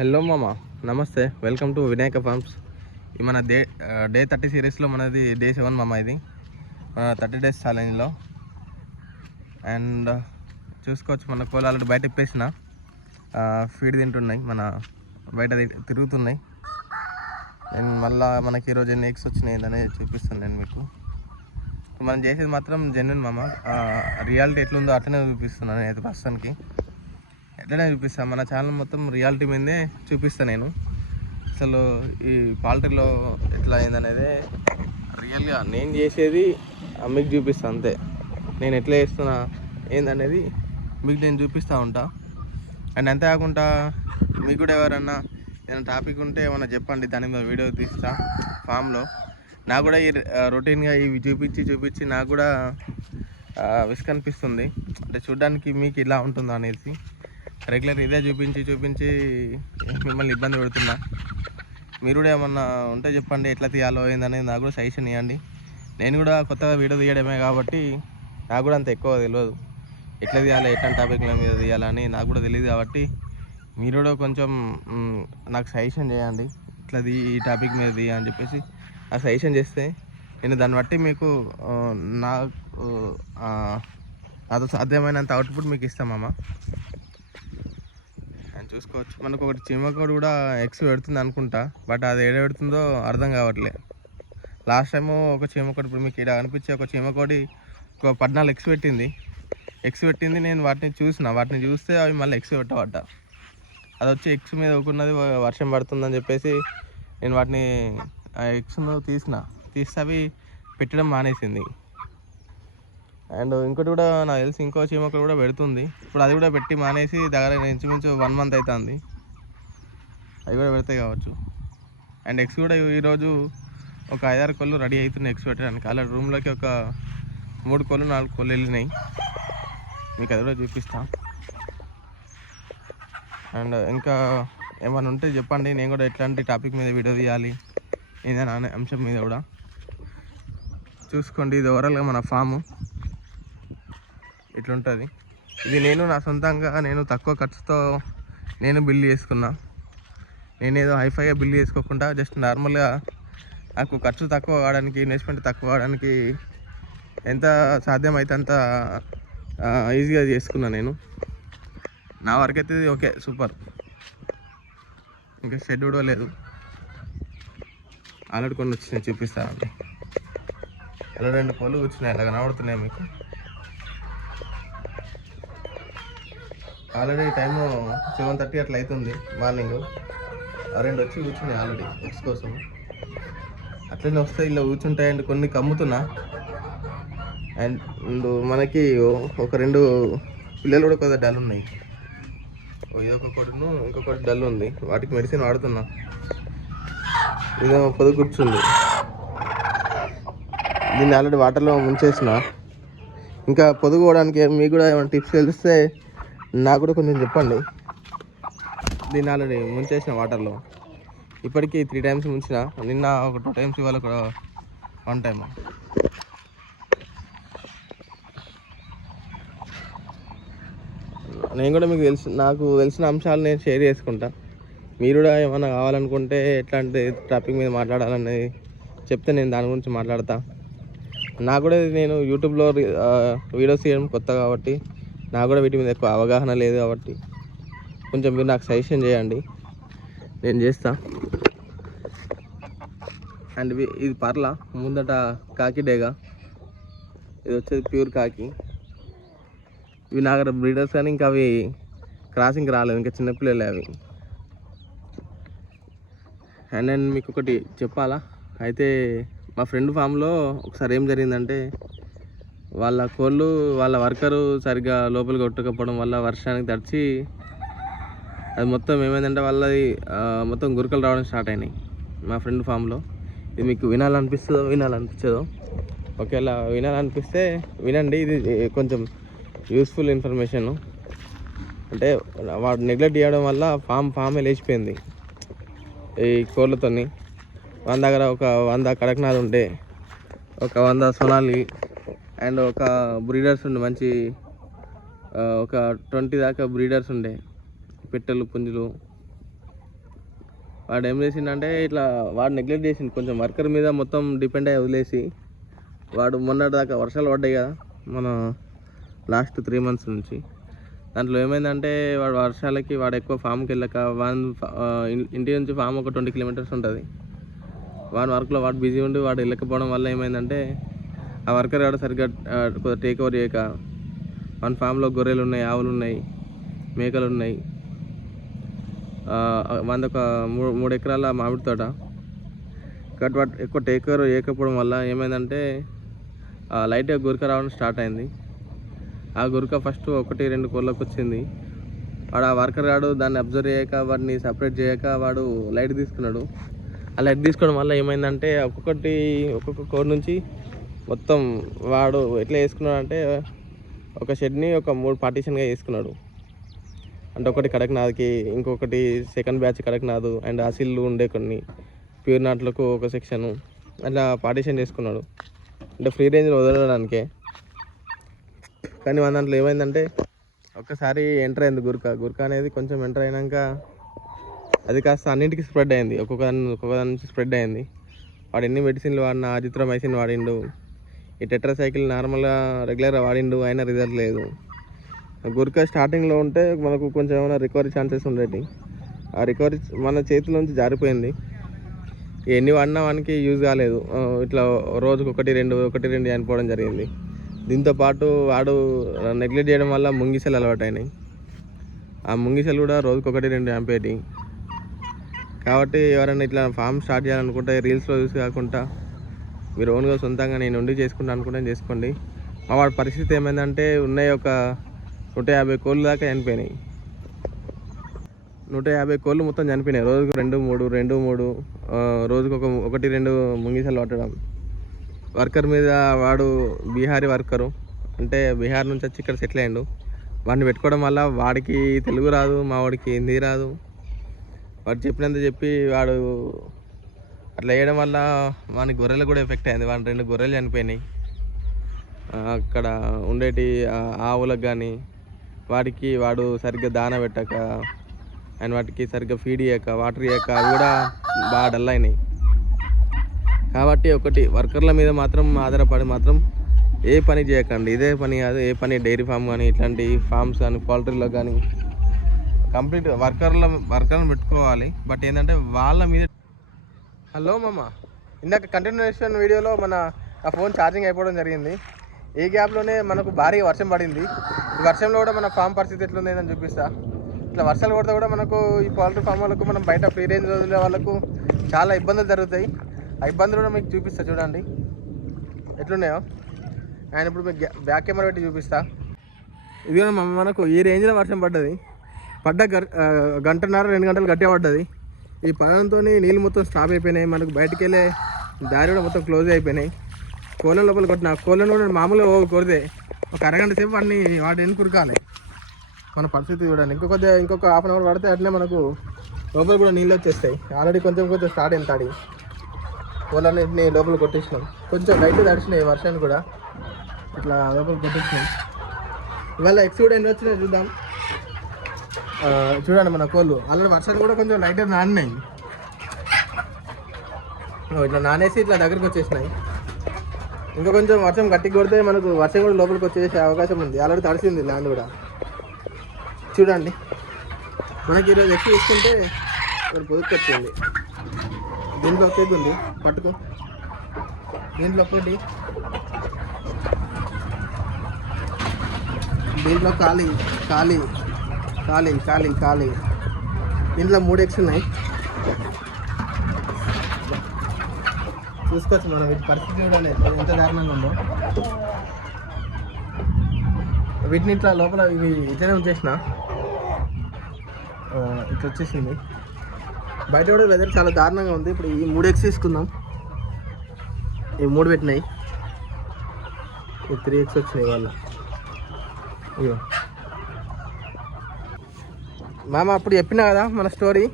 Hello మామ నమస్తే. Welcome to Vinayaka forms ఈ మన డే డే థర్టీ సిరీస్లో మనది డే సెవెన్ మామ ఇది. మన థర్టీ డేస్ ఛాలెంజ్లో అండ్ చూసుకోవచ్చు మన కోళ్ళు ఆల్రెడీ బయట ఇప్పేసిన ఫీడ్ తింటున్నాయి మన బయట తిరుగుతున్నాయి. నేను మళ్ళీ మనకి ఈరోజు ఎన్ని ఎగ్స్ వచ్చినాయి అనేది చూపిస్తాను నేను మీకు. మనం చేసేది మాత్రం జెన్యున్ మామ. రియాలిటీ ఎట్లుందో అట్లనే చూపిస్తున్నాను అయితే ప్రస్తుతానికి. ఎట్లనే చూపిస్తాను మన ఛానల్ మొత్తం రియాలిటీ మీదే చూపిస్తాను నేను. అసలు ఈ పాల్ట్రీలో ఎట్లా అయిందనేది రియల్గా నేను చేసేది మీకు చూపిస్తాను అంతే. నేను ఎట్లా చేస్తున్నా ఏందనేది మీకు నేను చూపిస్తూ ఉంటా. అండ్ అంతేకాకుండా మీకు కూడా ఎవరన్నా ఏమైనా టాపిక్ ఉంటే ఏమైనా చెప్పండి దాని మీద వీడియో తీస్తా ఫామ్లో నాకు కూడా ఈ రొటీన్గా ఇవి చూపించి చూపించి నాకు కూడా విసుకనిపిస్తుంది అంటే చూడడానికి మీకు ఇలా ఉంటుందా అనేసి. రెగ్యులర్ ఇదే చూపించి చూపించి మిమ్మల్ని ఇబ్బంది పెడుతున్నా. మీరు కూడా ఏమన్నా ఉంటే చెప్పండి ఎట్లా తీయాలో ఏందనేది నాకు కూడా సజెషన్ ఇవ్వండి నేను కూడా కొత్తగా వీడియో తీయడమే కాబట్టి నాకు కూడా అంత ఎక్కువ తెలియదు. ఎట్లా తీయాలి ఎట్లాంటి టాపిక్ల మీద తీయాలని నాకు కూడా తెలియదు కాబట్టి మీరు కూడా కొంచెం నాకు సజెషన్ చేయండి. ఇట్లా తీ ఈ టాపిక్ మీద తీ అని చెప్పేసి నాకు సజెషన్ చేస్తే నేను దాన్ని బట్టి మీకు నాకు అది నాతో సాధ్యమైనంత అవుట్పుట్ మీకు ఇస్తామమ్మా చూసుకోవచ్చు. మనకు ఒకటి చీమకోడు కూడా ఎగ్స్ పెడుతుంది అనుకుంటా బట్ అది ఏడ పెడుతుందో అర్థం కావట్లే. లాస్ట్ టైము ఒక చీమకోడి ఇప్పుడు మీకు ఇక్కడ అనిపించే ఒక చీమకోడి ఒక పద్నాలుగు ఎగ్స్ పెట్టింది. ఎగ్స్ పెట్టింది నేను వాటిని చూసిన వాటిని చూస్తే అవి మళ్ళీ ఎగ్స్ పెట్టబడ్డ అది వచ్చి ఎగ్స్ మీద ఒకన్నది వర్షం పడుతుందని చెప్పేసి నేను వాటిని ఆ ఎగ్స్ను తీసిన. తీస్తే అవి పెట్టడం మానేసింది. అండ్ ఇంకోటి కూడా నాకు తెలిసి ఇంకో చీమకలు కూడా పెడుతుంది. ఇప్పుడు అది కూడా పెట్టి మానేసి దగ్గర ఇంచుమించు వన్ మంత్ అవుతుంది అవి కూడా పెడతాయి కావచ్చు. అండ్ ఎగ్స్ కూడా ఈరోజు ఒక ఐదారు కోళ్ళు రెడీ అవుతున్నాయి ఎగ్స్ పెట్టడానికి. అలా రూమ్లోకి ఒక మూడు కోళ్ళు నాలుగు కోళ్ళు వెళ్ళినాయి. మీకు అది కూడా చూపిస్తా. అండ్ ఇంకా ఏమైనా ఉంటే చెప్పండి. నేను కూడా ఎట్లాంటి టాపిక్ మీద వీడియో తీయాలి. ఏదైనా అనే అంశం మీద కూడా. చూసుకోండి. ఇది ఓవరాల్గా మన ఫాము ఇట్లుంటుంది ఇది నేను నా సొంతంగా నేను తక్కువ ఖర్చుతో నేను బిల్ చేసుకున్నా. నేనేదో హైఫైగా బిల్ చేసుకోకుండా జస్ట్ నార్మల్గా నాకు ఖర్చు తక్కువ కావడానికి ఇన్వెస్ట్మెంట్ తక్కువ కావడానికి ఎంత సాధ్యమైతే అంత ఈజీగా చేసుకున్నా నేను. నా వరకు అయితే ఇది ఓకే సూపర్ ఇంకా షెడ్ కూడా లేదు. ఆల్రెడీ కొన్ని వచ్చినాయి చూపిస్తాను. అలా రెండు పళ్ళు వచ్చినాయి అలా కనబడుతున్నాయి మీకు. ఆల్రెడీ టైం సెవెన్ థర్టీ అట్లా అవుతుంది మార్నింగ్ ఆ రెండు వచ్చి కూర్చున్నాయి ఆల్రెడీ ఎక్స్ కోసం. అట్లనే వస్తాయి ఇలా కూర్చుంటాయండి కొన్ని కమ్ముతున్నా. అండ్ మనకి ఒక రెండు పిల్లలు కూడా కొద్దిగా డల్ ఉన్నాయి. ఇదొక కొడును ఇంకొకటి డల్ ఉంది. వాటికి మెడిసిన్ వాడుతున్నా. ఇదేమో పొద్దు కూర్చుంది. దీన్ని ఆల్రెడీ వాటర్లో ముంచేసిన. ఇంకా పొదుగుకోవడానికి మీకు కూడా ఏమైనా టిప్స్ తెలిస్తే నాకు కూడా కొంచెం చెప్పండి. దీన్ని ఆల్రెడీ ముంచేసిన వాటర్లో. ఇప్పటికీ త్రీ టైమ్స్ ముంచిన. నిన్న ఒక టూ టైమ్స్ ఇవాళ ఒక వన్ టైమ్ నేను కూడా మీకు తెలుసు నాకు తెలిసిన అంశాలు నేను షేర్ చేసుకుంటా. మీరు కూడా ఏమైనా కావాలనుకుంటే ఎట్లాంటి టాపిక్ మీద మాట్లాడాలనేది చెప్తే నేను దాని గురించి మాట్లాడతా. నాకు కూడా నేను యూట్యూబ్లో వీడియోస్ చేయడం కొత్త కాబట్టి నాకు కూడా వీటి మీద ఎక్కువ అవగాహన లేదు కాబట్టి కొంచెం మీరు నాకు సజెషన్ చేయండి. నేను చేస్తా. అండ్ ఇది పర్ల ముందట కాకి డేగా. ఇది వచ్చేది ప్యూర్ కాకి. ఇవి నా దగ్గర బ్రీడర్స్ కానీ ఇంకా అవి క్రాసింగ్ రాలేదు ఇంకా చిన్నపిల్లలే అవి. అండ్ నేను మీకు ఒకటి చెప్పాలా? అయితే మా ఫ్రెండ్ ఫామ్లో ఒకసారి ఏం జరిగిందంటే వాళ్ళ కోళ్ళు వాళ్ళ వర్కరు సరిగ్గా లోపల కొట్టకపోవడం వల్ల వర్షానికి తడిచి అది మొత్తం ఏమైందంటే వాళ్ళది మొత్తం గురకలు రావడం స్టార్ట్ అయినాయి మా ఫ్రెండ్ ఫామ్లో. ఇది మీకు వినాలనిపిస్తుందో వినాలనిపించదో? ఒకవేళ వినాలనిపిస్తే వినండి ఇది కొంచెం యూస్ఫుల్ ఇన్ఫర్మేషన్ అంటే వాడు నెగ్లెక్ట్ చేయడం వల్ల ఫామ్ ఫామే లేచిపోయింది ఈ కోళ్ళతోని. మన దగ్గర ఒక వంద కడక్నాథ్ ఉంటే ఒక వంద సొనాలి అండ్ ఒక బ్రీడర్స్ ఉండే మంచి ఒక ట్వంటీ దాకా బ్రీడర్స్ ఉండే. పెట్టెలు పుంజులు. వాడు ఏం చేసిండంటే ఇట్లా వాడు నెగ్లెక్ట్ చేసిండు. కొంచెం వర్కర్ మీద మొత్తం డిపెండ్ అయ్యి వదిలేసి వాడు మొన్నటి దాకా వర్షాలు పడ్డాయి కదా మన లాస్ట్ త్రీ మంత్స్ నుంచి. దాంట్లో ఏమైందంటే వాడు వర్షాలకి వాడు ఎక్కువ ఫామ్కి వెళ్ళక వన్ ఇంటి నుంచి ఫామ్ ఒక ట్వంటీ కిలోమీటర్స్ ఉంటుంది. వాడి వర్క్లో వాడు బిజీ ఉండి వాడు వెళ్ళకపోవడం వల్ల ఏమైందంటే ఆ వర్కర్ కూడా సరిగ్గా టేక్ ఓవర్ చేయక వన్ ఫామ్లో గొర్రెలు ఉన్నాయి ఆవులు ఉన్నాయి మేకలు ఉన్నాయి వంద ఒక మూడు మూడు ఎకరాల మామిడి తోట. కట్ వాట్ ఎక్కువ టేక్ ఓవర్ చేయకపోవడం వల్ల ఏమైందంటే ఆ, లైట్గా గురక రావడం స్టార్ట్ అయింది. ఆ గురక ఫస్ట్ ఒకటి రెండు కోళ్ళకు వచ్చింది. వాడు ఆ వర్కర్ గాడు దాన్ని అబ్జర్వ్ చేయక వాడిని సపరేట్ చేయక వాడు లైట్ తీసుకున్నాడు. ఆ లైట్ తీసుకోవడం వల్ల ఏమైందంటే ఒక్కొక్కటి ఒక్కొక్క కోడ్ నుంచి మొత్తం వాడు ఎట్లా వేసుకున్నాడు అంటే ఒక షెడ్ని ఒక మూడు పార్టీషన్గా వేసుకున్నాడు అంటే ఒకటి కడక్నాథ్కి ఇంకొకటి సెకండ్ బ్యాచ్ కడక్నాథ్ అండ్ అసిల్లు ఉండే కొన్ని ప్యూర్ నాట్లకు ఒక సెక్షను అట్లా పార్టీషన్ చేసుకున్నాడు. అంటే ఫ్రీ రేంజ్లో వదలడానికే. కానీ మన దాంట్లో ఏమైందంటే ఒక్కసారి ఎంటర్ అయింది గుర్కా గుర్కా అనేది కొంచెం ఎంటర్ అయినాక అది కాస్త అన్నింటికి స్ప్రెడ్ అయింది. ఒక్కొక్క దాని ఒక్కొక్క దాని నుంచి స్ప్రెడ్ అయింది. వాడు ఎన్ని మెడిసిన్లు వాడినా వాడిన మెడిసిన్ వాడిండు. ఈ టెట్రా సైకిల్ నార్మల్గా రెగ్యులర్గా వాడిండు అయినా రిజల్ట్ లేదు. గుర్క స్టార్టింగ్లో ఉంటే మనకు కొంచెం ఏమైనా రికవరీ ఛాన్సెస్ ఉండేవి ఆ రికవరీ మన చేతిలోంచి జారిపోయింది. ఎన్ని వాడినా వానికి యూజ్ కాలేదు. ఇట్లా రోజుకు ఒకటి రెండు ఒకటి రెండు చనిపోవడం జరిగింది. దీంతో పాటు వాడు నెగ్లెక్ట్ చేయడం వల్ల ముంగిసెలు అలవాటు అయినాయి ఆ ముంగిసెలు కూడా రోజుకొకటి రెండు చంపేటి. కాబట్టి ఎవరైనా ఇట్లా ఫామ్ స్టార్ట్ చేయాలనుకుంటే రీల్స్లో చూసి కాకుండా మీరు ఓన్గా సొంతంగా నేను ఉండి చేసుకుంటా అనుకుంటే చేసుకోండి. మా వాడి పరిస్థితి ఏమైందంటే ఉన్నాయి ఒక నూట యాభై కోళ్ళు దాకా చనిపోయినాయి. నూట యాభై కోళ్ళు మొత్తం చనిపోయినాయి. రోజుకు రెండు మూడు రెండు మూడు రోజుకు ఒక ఒకటి రెండు ముంగిసలు పట్టడం. వర్కర్ మీద వాడు బీహారీ వర్కరు. అంటే బీహార్ నుంచి వచ్చి ఇక్కడ సెటిల్ అయ్యాడు. వాడిని పెట్టుకోవడం వల్ల వాడికి తెలుగు రాదు మా వాడికి హిందీ రాదు. వాడు చెప్పినంత చెప్పి వాడు అట్లా వేయడం వల్ల వాని గొర్రెలు కూడా ఎఫెక్ట్ అయింది వాళ్ళ రెండు గొర్రెలు చనిపోయినాయి. అక్కడ ఉండేటి ఆవులకు కానీ వాటికి వాడు సరిగ్గా దాన పెట్టక అండ్ వాటికి సరిగ్గా ఫీడ్ చేయక వాటర్ ఇయ్యక అవి కూడా బాగా డల్ అయినాయి. కాబట్టి ఒకటి వర్కర్ల మీద మాత్రం ఆధారపడి మాత్రం ఏ పని చేయకండి. ఇదే పని కాదు ఏ పని డైరీ ఫామ్ కానీ ఇట్లాంటి ఫార్మ్స్ కానీ పౌల్ట్రీలో కానీ కంప్లీట్ వర్కర్ల వర్కర్లను పెట్టుకోవాలి. బట్ ఏంటంటే వాళ్ళ మీద హలో మామ. ఇందాక కంటిన్యూషన్ వీడియోలో మన ఆ ఫోన్ ఛార్జింగ్ అయిపోవడం జరిగింది. ఈ గ్యాప్లోనే మనకు భారీ వర్షం పడింది. ఈ వర్షంలో కూడా మన ఫామ్ పరిస్థితి ఎట్లుంది అని చూపిస్తా. ఇట్లా వర్షాలు కొడితే కూడా మనకు ఈ పౌల్ట్రీ ఫామ్ వాళ్ళకు మనం బయట ఫ్రీ రేంజ్ వదిలే వాళ్ళకు చాలా ఇబ్బందులు జరుగుతాయి. ఆ ఇబ్బందులు కూడా మీకు చూపిస్తా చూడండి. ఎట్లున్నాయో. అండ్ ఇప్పుడు మీకు బ్యాక్ కెమెరా పెట్టి చూపిస్తా. ఇది మనకు ఈ రేంజ్లో వర్షం పడ్డది. పడ్డ గంటన్నర రెండు గంటలు గట్టిగా పడ్డది. ఈ పదంతో నీళ్ళు మొత్తం స్టాప్ అయిపోయినాయి. మనకు బయటికి వెళ్ళే దారి కూడా మొత్తం క్లోజ్ అయిపోయినాయి. కోళ్ళ లోపల కొట్టిన కోళ్ళను కూడా మామూలుగా ఓ కొడితే ఒక అరగంట సేపు వాడిని వాటి ఎన్ని కురకాలి మన పరిస్థితి చూడండి. ఇంకొక ఇంకొక హాఫ్ అన్ అవర్ పడితే అట్లే మనకు లోపల కూడా నీళ్ళు వచ్చేస్తాయి. ఆల్రెడీ కొంచెం కొంచెం స్టార్ట్ అయింది తాడి. కోళ్ళన్నింటినీ లోపల కొట్టేసినాం. కొంచెం లైట్ తడిచినాయి వర్షాన్ని కూడా. ఇట్లా లోపల కొట్టేసినాం. ఇవాళ ఎక్స్ కూడా ఎన్ని వచ్చినాయి చూద్దాం. చూడండి మన కోళ్ళు. ఆల్రెడీ వర్షాలు కూడా కొంచెం లైట్గా నానినాయి. ఇట్లా నానేసి ఇట్లా దగ్గరికి వచ్చేసినాయి. ఇంకా కొంచెం వర్షం గట్టిగా కొడితే మనకు వర్షం కూడా లోపలికి వచ్చేసే అవకాశం ఉంది. ఆల్రెడీ తడిసింది ల్యాండ్ కూడా. చూడండి. మనకి ఈరోజు ఎక్కువ ఇస్తుంటే ఇక్కడ పొదుపు వచ్చింది దీంట్లో ఒక ఉంది. పట్టుకో. దీంట్లో ఒకటి. దీంట్లో ఖాళీ ఖాళీ. ఖాళీ ఖాళీ ఖాళీ దీంట్లో మూడు ఎక్స్ ఉన్నాయి. చూసుకోవచ్చు మనం వీటి పరిస్థితి చూడండి ఎంత- దారుణంగా ఉందో. వీటిని ఇట్లా లోపల ఇవి ఇట్లనే ఉంచేసిన. ఇట్లా వచ్చేసింది. బయట కూడా వెదర్ చాలా దారుణంగా ఉంది. ఇప్పుడు ఈ మూడు ఎక్స్ తీసుకుందాం. ఈ మూడు పెట్టినాయి. ఈ త్రీ ఎక్స్ వచ్చినాయి వాళ్ళ. అయ్యో మామ అప్పుడు చెప్పినా కదా మన స్టోరీ.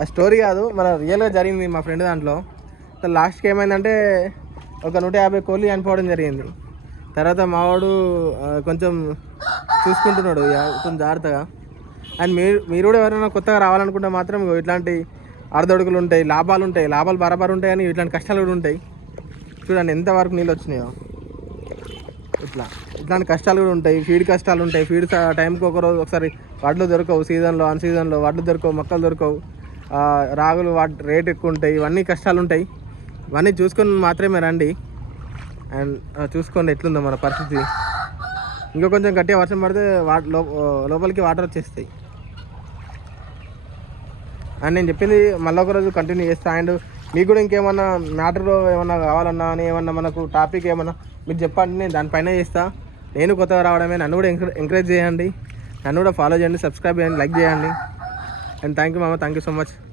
ఆ స్టోరీ కాదు మన రియల్గా జరిగింది మా ఫ్రెండ్ దాంట్లో. లాస్ట్కి ఏమైందంటే ఒక నూట యాభై కోళ్ళు చనిపోవడం జరిగింది. తర్వాత మావాడు కొంచెం చూసుకుంటున్నాడు కొంచెం జాగ్రత్తగా. అండ్ మీరు మీరు కూడా ఎవరైనా కొత్తగా రావాలనుకుంటే మాత్రం ఇట్లాంటి అర్ధడుగులు ఉంటాయి లాభాలు ఉంటాయి లాభాలు బరాబర్ ఉంటాయి కానీ ఇట్లాంటి కష్టాలు కూడా ఉంటాయి. చూడండి ఎంతవరకు నీళ్ళు వచ్చినాయో. ఇట్లా. ఇట్లాంటి కష్టాలు కూడా ఉంటాయి. ఫీడ్ కష్టాలు ఉంటాయి. ఫీడ్ టైంకి ఒక రోజు ఒకసారి వడ్లు దొరకవు. సీజన్లో అన్ సీజన్లో వడ్లు దొరకవు మొక్కలు దొరకవు. రాగులు వాటి రేట్ ఎక్కువ ఉంటాయి. ఇవన్నీ కష్టాలు ఉంటాయి. ఇవన్నీ చూసుకొని మాత్రమే రండి. అండ్ చూసుకోండి ఎట్లుందో మన పరిస్థితి. ఇంకా కొంచెం గట్టిగా వర్షం పడితే వా లో- లోపలికి వాటర్ వచ్చేస్తాయి. అండ్ నేను చెప్పింది మళ్ళీ ఒక రోజు కంటిన్యూ చేస్తా. అండ్ మీకు కూడా ఇంకేమన్నా మ్యాటర్లో ఏమన్నా కావాలన్నా అని ఏమన్నా మనకు టాపిక్ ఏమన్నా మీరు చెప్పండి నేను దానిపైన చేస్తా. నేను కొత్తగా రావడమే నన్ను కూడా ఎంకరే- ఎంకరేజ్ చేయండి. నన్ను కూడా ఫాలో చేయండి సబ్స్క్రైబ్ చేయండి లైక్ చేయండి. అండ్ థ్యాంక్ యూ మామ థ్యాంక్ యూ సో మచ్.